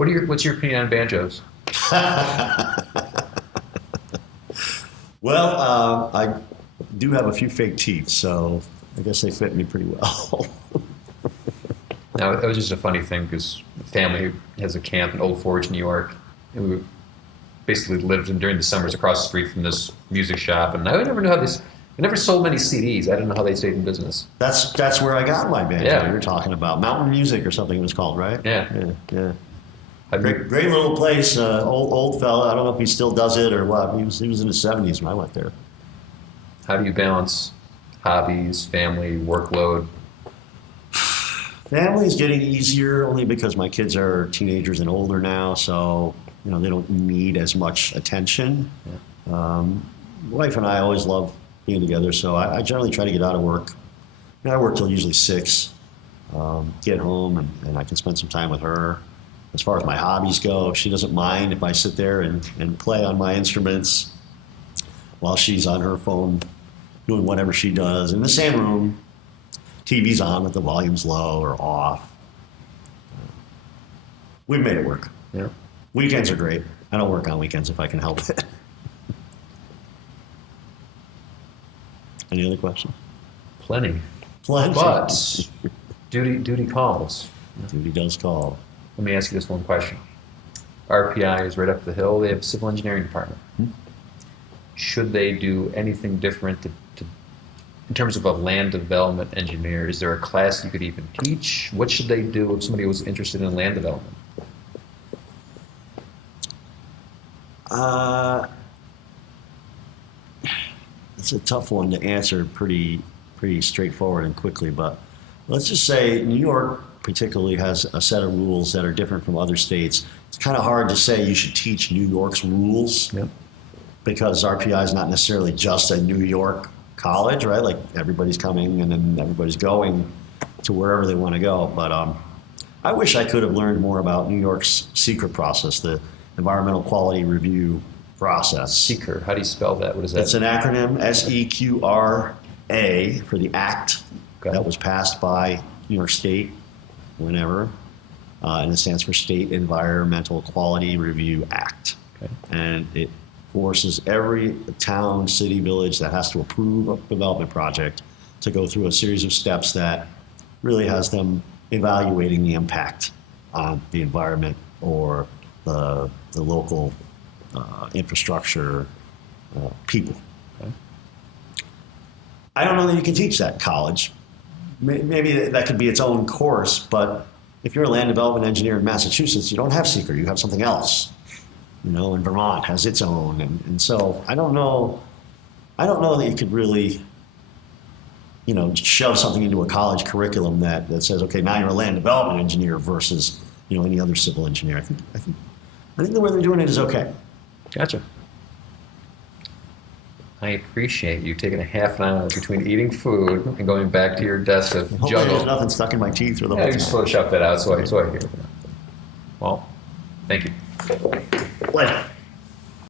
What's your opinion on banjos? Well, I do have a few fake teeth, so I guess they fit me pretty well. Now, it was just a funny thing because family has a camp in Old Forge, New York, and we basically lived during the summers across the street from this music shop, and I never knew how this. They never sold many CDs. I didn't know how they stayed in business. That's where I got my banjo. Yeah. You were talking about Mountain Music or something it was called, right? Yeah. Yeah. Great little place. Old fella. I don't know if he still does it or what. He was in his 70s when I went there. How do you balance hobbies, family, workload? Family is getting easier only because my kids are teenagers and older now, so they don't need as much attention. Yeah. Wife and I always love being together, so I generally try to get out of work. I work till usually 6. Get home and I can spend some time with her. As far as my hobbies go, she doesn't mind if I sit there and play on my instruments while she's on her phone doing whatever she does. In the same room, TV's on with the volume's low or off. We've made it work. Yeah. Weekends are great. I don't work on weekends if I can help it. Any other questions? Plenty. Plenty. But duty calls. Duty does call. Let me ask you this one question. RPI is right up the hill. They have a civil engineering department. Should they do anything different in terms of a land development engineer? Is there a class you could even teach? What should they do if somebody was interested in land development? It's a tough one to answer pretty straightforward and quickly, but let's just say New York particularly has a set of rules that are different from other states. It's kind of hard to say you should teach New York's rules. Yep. Because RPI is not necessarily just a New York college, right? Like everybody's coming and then everybody's going to wherever they want to go. But I wish I could have learned more about New York's secret process, the environmental quality review process. Seeker, how do you spell that? What is that? It's an acronym, SEQRA, for the act that was passed by New York State whenever, and it stands for State Environmental Quality Review Act. Okay. And it forces every town, city, village that has to approve a development project to go through a series of steps that really has them evaluating the impact on the environment or the local infrastructure, people. Okay. I don't know that you can teach that in college. Maybe that could be its own course, but if you're a land development engineer in Massachusetts, you don't have seeker, you have something else. And Vermont has its own, and so I don't know that you could really, shove something into a college curriculum that says, okay, now you're a land development engineer versus, any other civil engineer. I think the way they're doing it is okay. Gotcha. I appreciate you taking a half an hour between eating food and going back to your desk to juggle. There's nothing stuck in my teeth or the whole you just Photoshop that out so I hear it. Well, thank you. Pleasure.